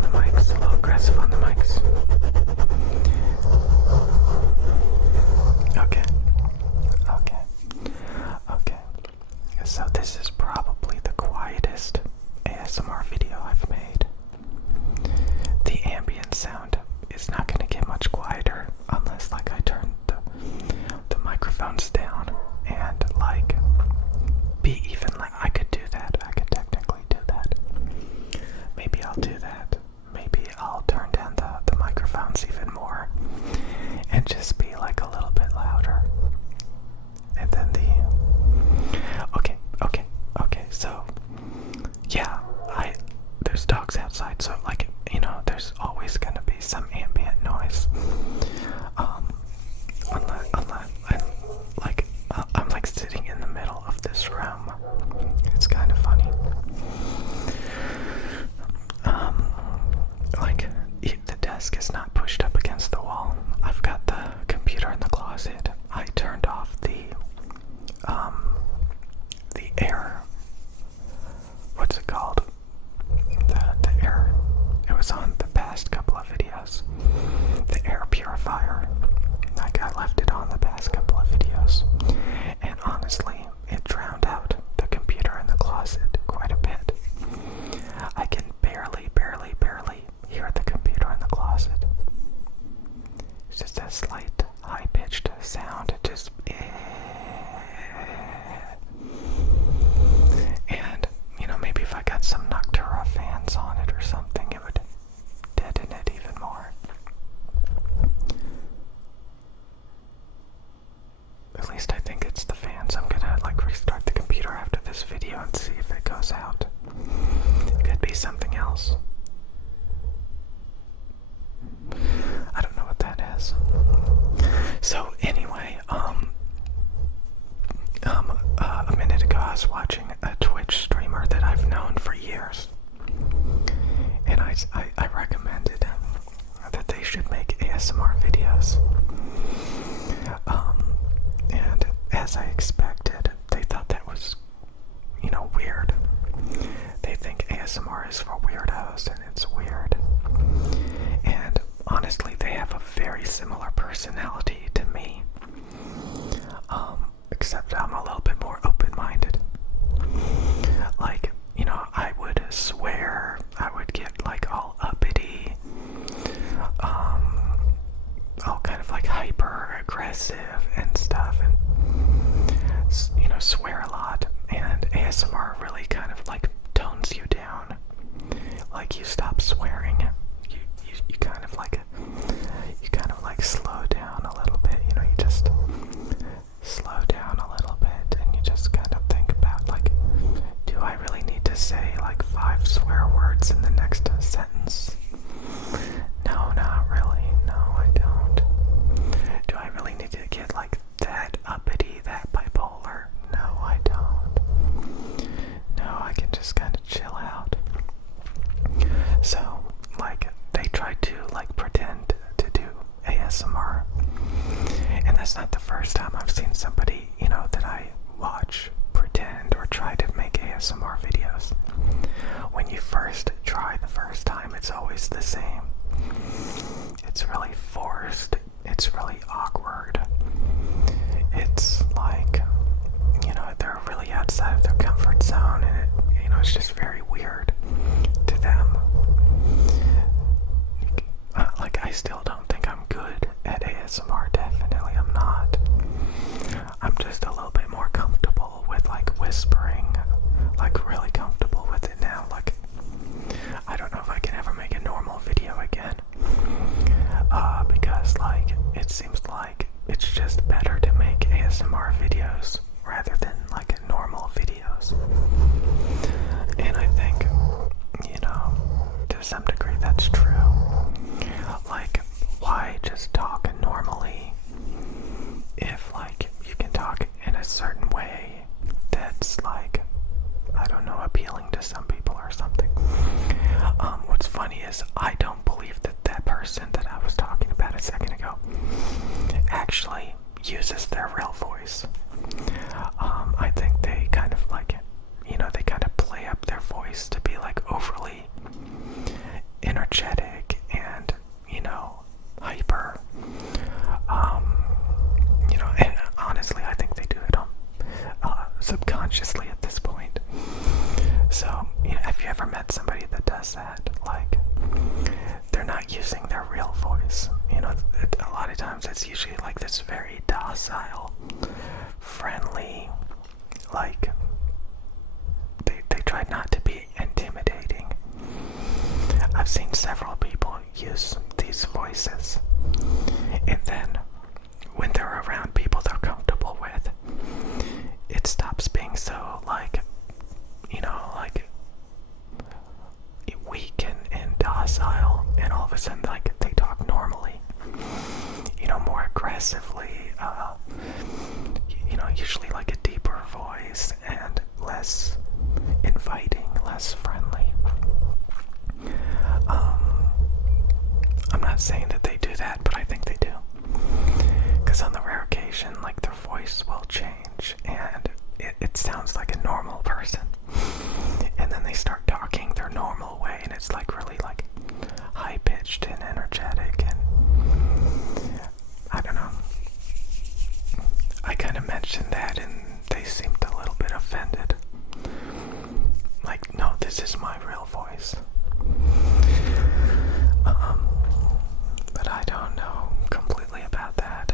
on the mics, a little aggressive on the mics. Okay. So this is probably the quietest ASMR video I've made. The ambient sound is not going to get much quieter unless like I turn the microphones down and like be even like I could do that. I could technically do that. Maybe I'll do that. Maybe I'll turn down the microphones even more and just be like a little bit louder. And then okay, so yeah, there's dogs outside, so like, you know, there's always gonna be some ambient noise. I'm like sitting in the middle of this room. It's kind of funny. Like the desk is not pushed up against the wall. I've got the computer in the closet. I turned off the air. What's it called? The air. It was on the past couple of videos. The air purifier. Like I left it on the past couple of videos. And honestly, it drowned out the computer in the closet quite a bit. I can barely hear the computer in the closet. It's just a slight high-pitched sound. It just and you know, maybe if I got some Noctura fans on it or something, it would deaden it even more. At least I think it's the fans. I'm gonna like restart the computer after this video and see if it goes out. It could be something else. I don't know what that is. So anyway, a minute ago I was watching a Twitch streamer that I've known for years, and I recommended that they should make ASMR videos. And as I expected, they thought that was, you know, weird. They think ASMR is for weirdos, and it's weird. And honestly, they have a very similar personality to me. Except I'm a little bit more open-minded. Like, you know, I would swear, I would get like all uppity, all kind of like hyper-aggressive and stuff, and, you know, swear a lot. And ASMR really kind of like tones you down. Like you stop swearing. You kind of like slow down a little bit, you know, you just slow down a little bit and you just kind of think about like, do I really need to say like 5 swear words in the next sentence? No, not really. No, I don't. Do I really need to get like that uppity, that bipolar? No, I don't. No, I can just kind of chill out. So, like, they tried to like pretend to do ASMR, and that's not the first time I've seen somebody, you know, that I watch pretend or try to make ASMR videos. When you first try the first time, it's always the same. It's really forced. It's really awkward. It's like, you know, they're really outside of their comfort zone, and it, you know, it's just very weird to them. Like, I still don't think I'm good at ASMR. Definitely I'm not. I'm just a little bit more comfortable with like whispering, like really comfortable with it now. Like, I don't know if I can ever make a normal video again, because like it seems like it's just better to make ASMR videos rather than like normal videos. And I think, you know, to some degree that's true. Like, why just talk normally if like you can talk in a certain way that's like, I don't know, appealing to some people or something. What's funny is I don't believe that that person that I was talking about a second ago actually uses their real voice. I think they kind of like, you know, they kind of play up their voice to be like overly energetic a lot of times it's usually like this very docile, friendly, like they try not to be intimidating. I've seen several people use these voices, and then when they're around people they're comfortable with, it stops being so like, like weak and docile, and all of a sudden like they talk normally, more aggressively, usually like a deeper voice and less inviting, less friendly. I'm not saying that they do that, but I think they do. Because on the rare occasion, like their voice will change and it sounds like a normal person. And then they start talking their normal way and it's like really like high pitched and energetic, and I don't know. I kind of mentioned that and they seemed a little bit offended. Like, no, this is my real voice. But I don't know completely about that.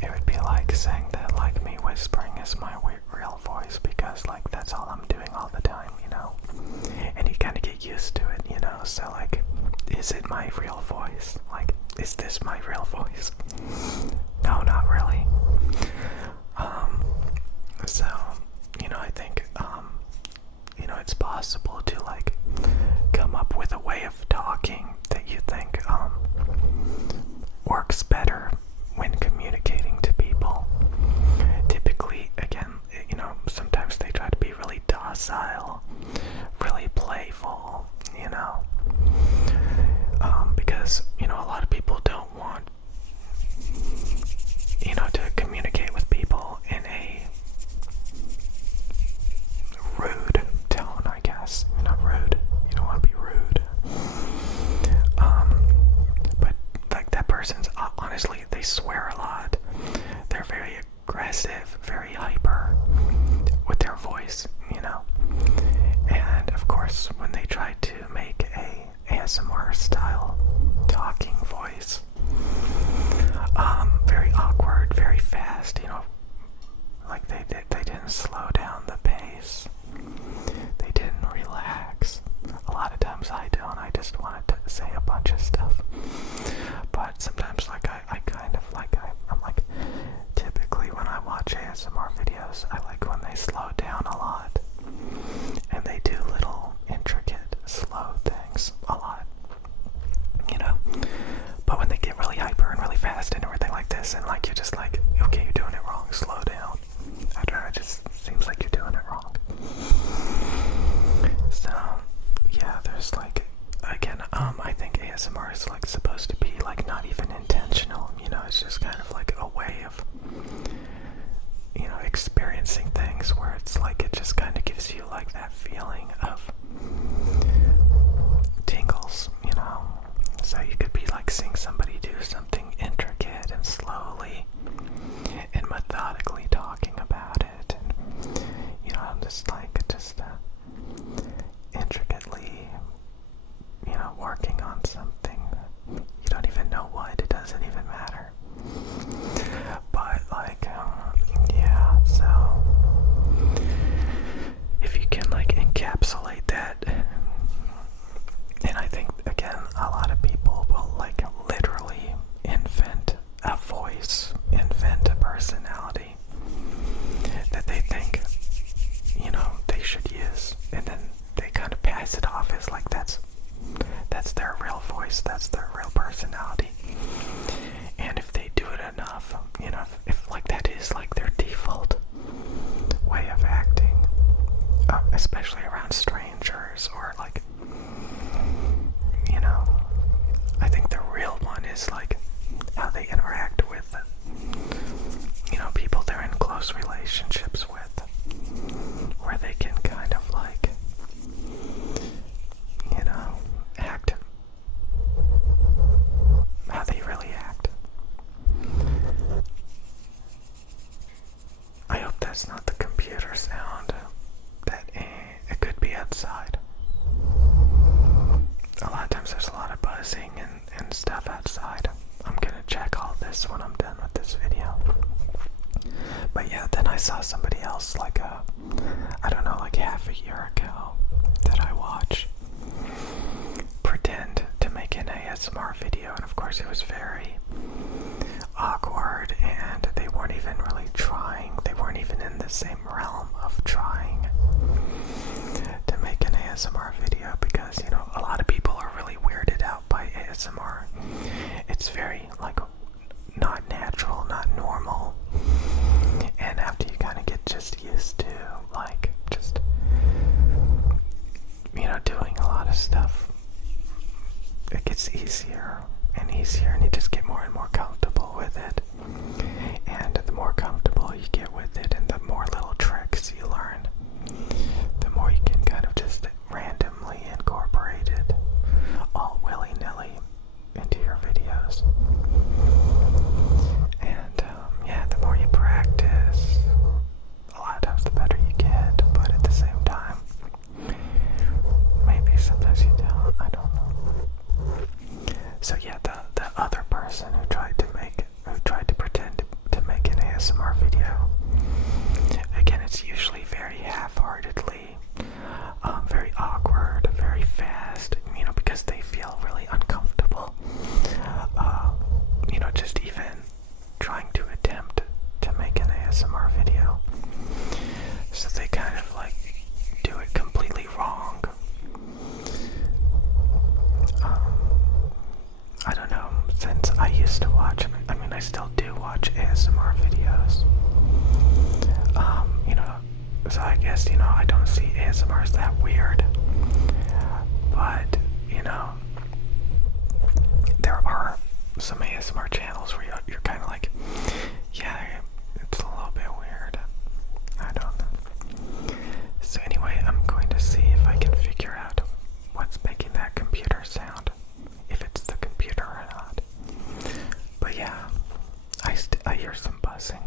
It would be like saying that like me whispering is my real voice because like that's all I'm doing all the time, and you kind of get used to it, so like, is it my real voice? Like, is this my real voice? No, not really. So, I think, it's possible to like come up with a way of talking that you think works better when communicating to people. Typically, again, sometimes they try to be really docile, really playful, because, a lot of people don't want, to communicate with people in a rude tone, I guess. Rude. You don't want to be rude. But like that person's, honestly, they swear a lot. They're very aggressive, very hyper with their voice, And of course, when they try to make a ASMR style talking voice, very awkward, very fast, like they didn't slow down the pace. They didn't relax. A lot of times I don't. I just wanted to say a bunch of stuff. But sometimes like I kind of like I'm like, typically when I watch ASMR videos, I like when they slow down a lot. And they do little intricate slow things a lot. But when they get really hyper and really fast and everything like this, and like you're just like, okay, you're doing it wrong, slow down. I don't know, it just seems like you're doing it wrong. So yeah, there's like, again, I think ASMR is like supposed to be like not even intentional, it's just kind of like a way of, experiencing things where it's like it just kind of gives you like that feeling of tingles, so you could be like seeing somebody do something intricate and slowly and methodically talking about it, and just intricately working on something. You don't even know what, it doesn't even matter. But like, yeah, so if you can like encapsulate that, and I think again a lot of people will like literally invent a voice, invent a personality that they think they should use, and then they kind of pass it off as like that's their real voice, that's their real personality. And if they do it enough, if like that is like their default way of acting, especially around strangers or like, I think the real one is like how they interact with, people they're in close relationships with, where they can kind of like, act how they really act. I hope that's not the computer sound. It could be outside. this when I'm done with this video. But yeah, then I saw somebody else like I don't know, like half a year ago that I watch pretend to make an ASMR video, and of course it was very awkward, and they weren't even really trying. They weren't even in the same realm of trying to make an ASMR video, because, you know, a lot of people are really weirded out by ASMR. It's very, like, not natural, not normal. And after you kind of get just used to, like, just, you know, doing a lot of stuff, it gets easier and easier, and you just get more and more comfortable with it. And the more comfortable you get with it, and the more little tricks you learn, the more you can kind of just randomly incorporate it all willy-nilly into your videos. And yeah, the more you practice, a lot of times the better you get, but at the same time, maybe sometimes you don't, I don't know. So yeah, the other person who tried to pretend to make an ASMR video, again, it's usually very half-heartedly, very awkward, very fast, you know, because they feel really uncomfortable, you know, just even trying to attempt to make an ASMR video. So they kind of like do it completely wrong. I don't know, since I used to watch, I mean I still do watch ASMR videos, you know, so I guess, you know, I don't see ASMR as that weird, but, you know, there are some ASMR channels where you're kind of like, yeah, it's a little bit weird, I don't know. So anyway, I'm going to see if I can figure out what's making that computer sound, if it's the computer or not. But yeah, I hear some buzzing.